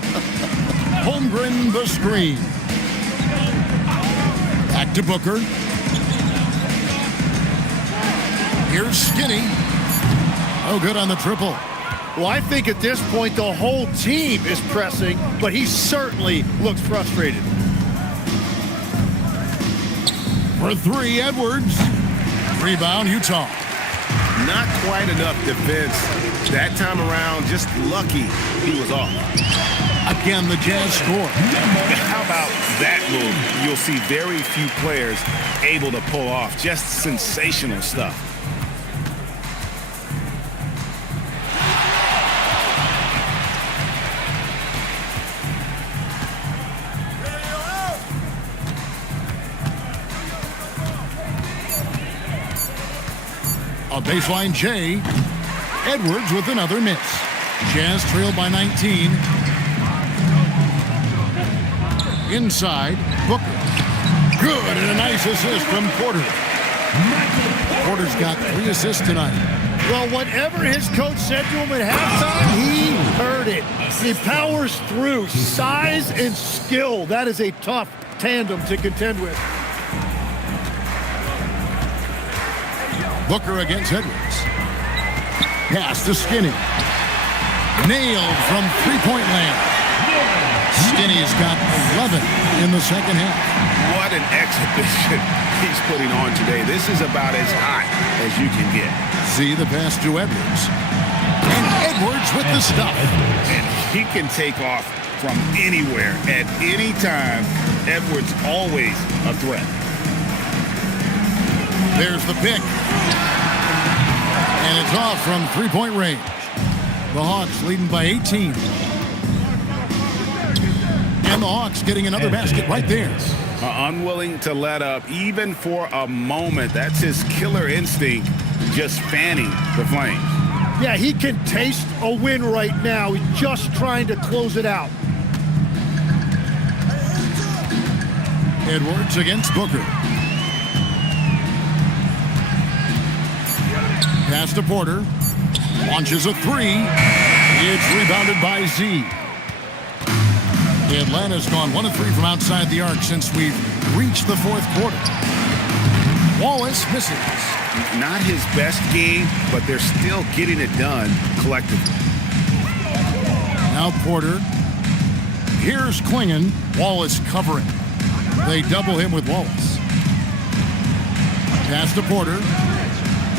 Holmgren the screen. Back to Booker. Here's Skinny. Oh, good on the triple. Well, I think at this point the whole team is pressing, but he certainly looks frustrated. For 3, Edwards. Rebound, Utah. Not quite enough defense. That time around, just lucky he was off. Again, the Jazz score. How about that move? You'll see very few players able to pull off just sensational stuff. A baseline J. Edwards with another miss. Jazz trailed by 19. Inside, Booker. Good, and a nice assist from Porter. Porter's got 3 assists tonight. Well, whatever his coach said to him at halftime, he heard it. He powers through. Size and skill. That is a tough tandem to contend with. Booker against Edwards. Pass to Skinny. Nailed from three-point land. Skinny's got 11 in the second half. What an exhibition he's putting on today. This is about as hot as you can get. See the pass to Edwards. And Edwards with the stuff. And he can take off from anywhere at any time. Edwards always a threat. There's the pick. And it's off from three-point range. The Hawks leading by 18. And the Hawks getting another basket right there. Unwilling to let up even for a moment. That's his killer instinct, just fanning the flames. Yeah, he can taste a win right now. He's just trying to close it out. Edwards against Booker. Pass to Porter. Launches a three. It's rebounded by Z. Atlanta's gone 1 of 3 from outside the arc since we've reached the fourth quarter. Wallace misses. Not his best game, but they're still getting it done collectively. Now Porter. Here's Klingon. Wallace covering. They double him with Wallace. Pass to Porter.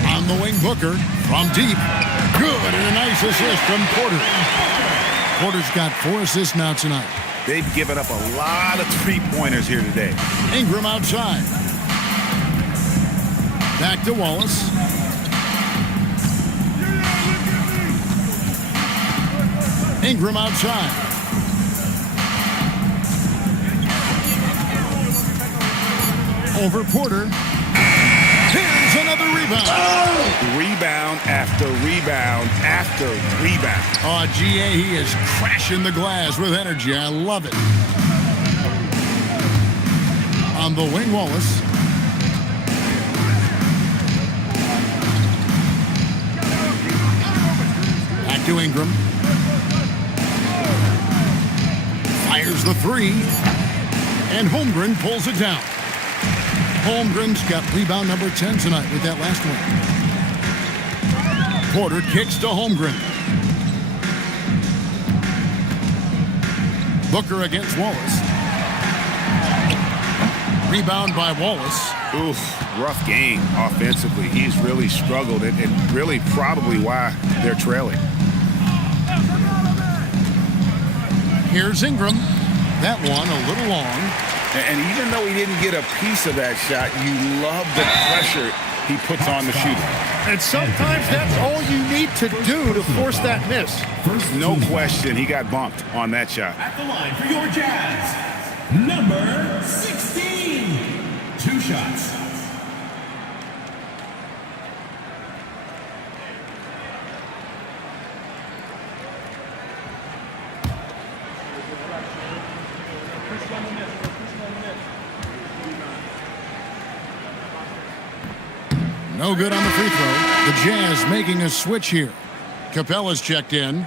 On the wing, Booker. From deep. Good, and a nice assist from Porter. Porter's got 4 assists now tonight. They've given up a lot of three-pointers here today. Ingram outside. Back to Wallace. Ingram outside. Over Porter. Here's another rebound. Oh! Rebound after rebound after rebound. Oh, GA, he is crashing the glass with energy. I love it. On the wing, Wallace. Back to Ingram. Fires the three. And Holmgren pulls it down. Holmgren's got rebound number 10 tonight with that last one. Porter kicks to Holmgren. Booker against Wallace. Rebound by Wallace. Oof, rough game offensively. He's really struggled and really probably why they're trailing. Here's Ingram. That one a little long. And even though he didn't get a piece of that shot, you love the pressure he puts on the shooter. And sometimes that's all you need to do to force that miss. No question, he got bumped on that shot. At the line for your Jazz, number 16. 2 shots. No good on the free throw. The Jazz making a switch here. Capella's checked in.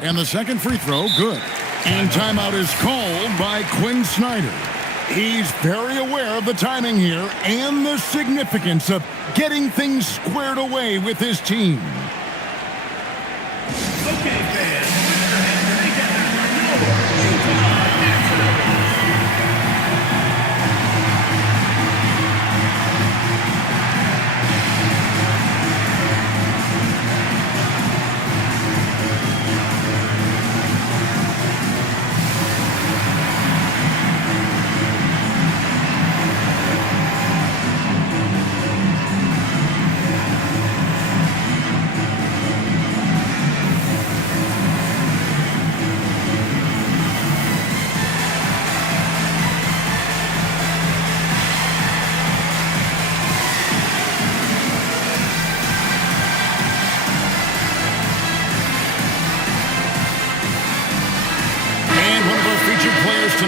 And the second free throw, good. And timeout is called by Quinn Snyder. He's very aware of the timing here and the significance of getting things squared away with his team. Okay, fans.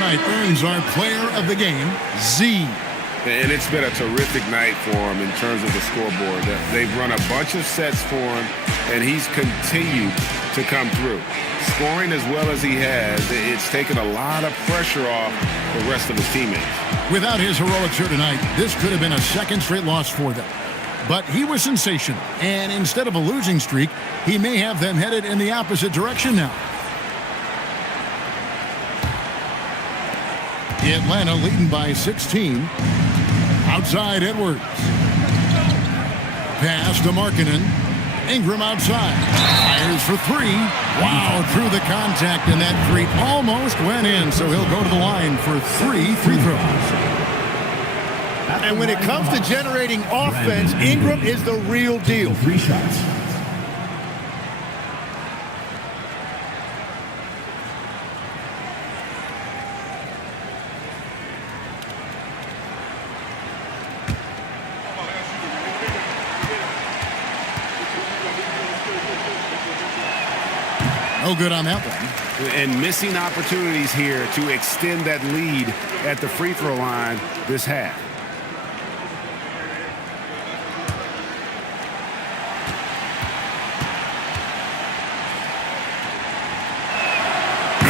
tonight earns our player of the game, Z. And it's been a terrific night for him in terms of the scoreboard. They've run a bunch of sets for him, and he's continued to come through. Scoring as well as he has, it's taken a lot of pressure off the rest of his teammates. Without his heroics here tonight, this could have been a second straight loss for them. But he was sensational, and instead of a losing streak, he may have them headed in the opposite direction now. Atlanta leading by 16. Outside Edwards. Pass to Markkanen. Ingram outside. Fires for three. Wow, through the contact, and that three almost went in, so he'll go to the line for 3 free throws. And when it comes to generating offense, Ingram is the real deal. 3 shots. No good on that one. And missing opportunities here to extend that lead at the free throw line this half.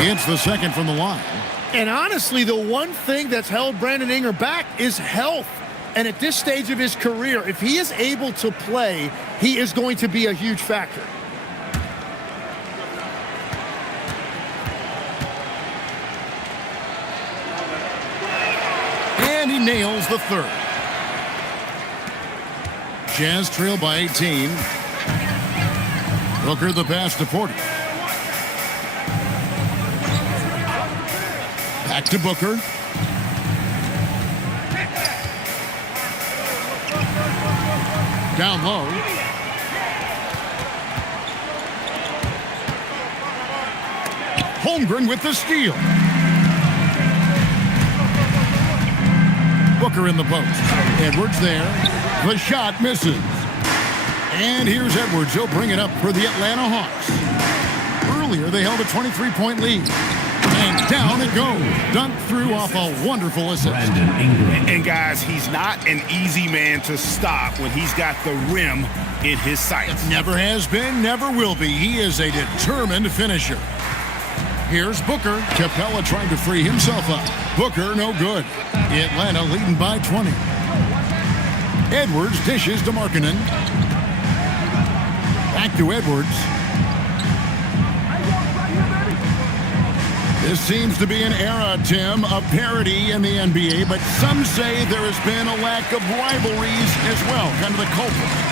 It's the second from the line. And honestly, the one thing that's held Brandon Ingram back is health. And at this stage of his career, if he is able to play, he is going to be a huge factor. And he nails the third. Jazz trail by 18. Booker the pass to Porter. Back to Booker. Down low. Holmgren with the steal. Booker in the post. Edwards there. The shot misses. And here's Edwards. He'll bring it up for the Atlanta Hawks. Earlier, they held a 23-point lead. And down it goes. Dunked through off a wonderful assist. And guys, he's not an easy man to stop when he's got the rim in his sights. Never has been, never will be. He is a determined finisher. Here's Booker. Capella trying to free himself up. Booker, no good. Atlanta leading by 20. Edwards dishes to Markkanen. Back to Edwards. This seems to be an era, Tim, of parity in the NBA, but some say there has been a lack of rivalries as well, kind of the culprit.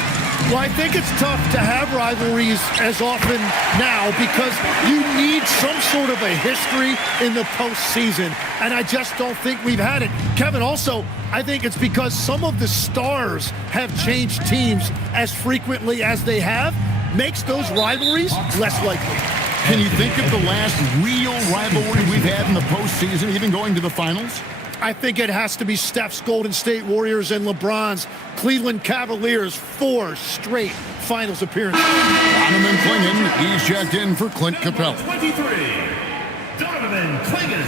Well, I think it's tough to have rivalries as often now because you need some sort of a history in the postseason, and I just don't think we've had it. Kevin, also, I think it's because some of the stars have changed teams as frequently as they have, makes those rivalries less likely. Can you think of the last real rivalry we've had in the postseason, even going to the finals? I think it has to be Steph's Golden State Warriors and LeBron's Cleveland Cavaliers' 4 straight finals appearances. Donovan Clingan, he's checked in for Clint Capella. 23, Donovan Clingan.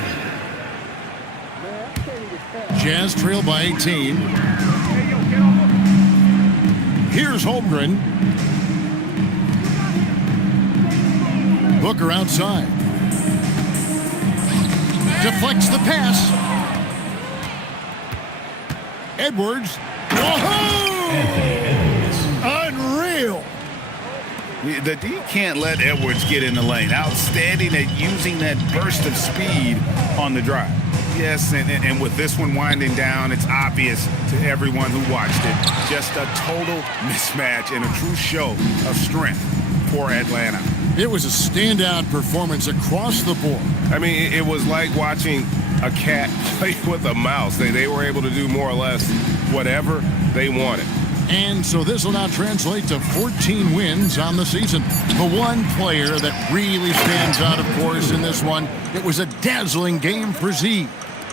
Jazz trail by 18. Here's Holmgren. Booker outside. Deflects the pass. Edwards. Unreal. The D can't let Edwards get in the lane. Outstanding at using that burst of speed on the drive. Yes, and with this one winding down, it's obvious to everyone who watched it. Just a total mismatch and a true show of strength for Atlanta. It was a standout performance across the board. I mean, it was like watching a cat play with a mouse. They were able to do more or less whatever they wanted. And so this will now translate to 14 wins on the season. The one player that really stands out, of course, in this one, it was a dazzling game for Z.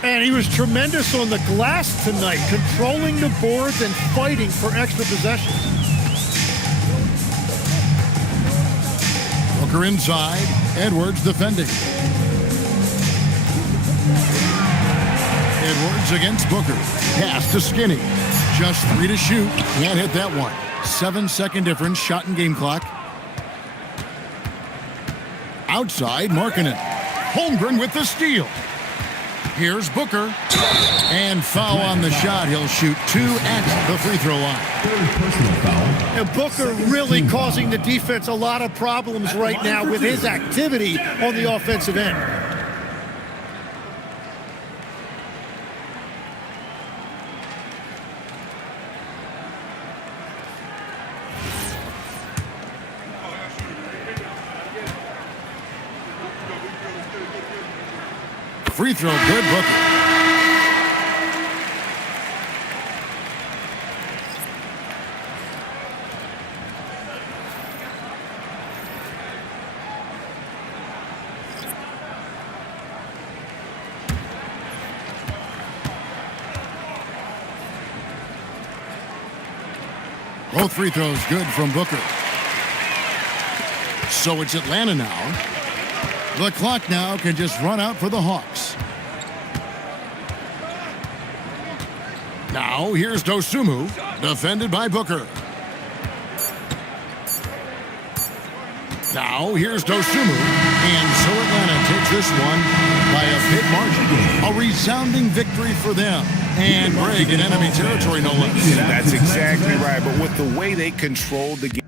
And he was tremendous on the glass tonight, controlling the boards and fighting for extra possessions. Booker inside, Edwards defending. Edwards against Booker. Pass to Skinny. Just 3 to shoot. Can't hit that one. 7-second difference, shot and game clock. Outside, Markkanen. Holmgren with the steal. Here's Booker. And foul on the shot. He'll shoot 2 at the free throw line. Personal foul. And Booker really causing the defense a lot of problems right now with his activity on the offensive end. Free throw good, Booker. Both free throws good from Booker. So it's Atlanta now. The clock now can just run out for the Hawks. Now here's Dosunmu, defended by Booker. Now here's Dosunmu, and so Atlanta takes this one by a big margin. A resounding victory for them. And Greg in enemy territory, no less. That's exactly right. But with the way they controlled the game,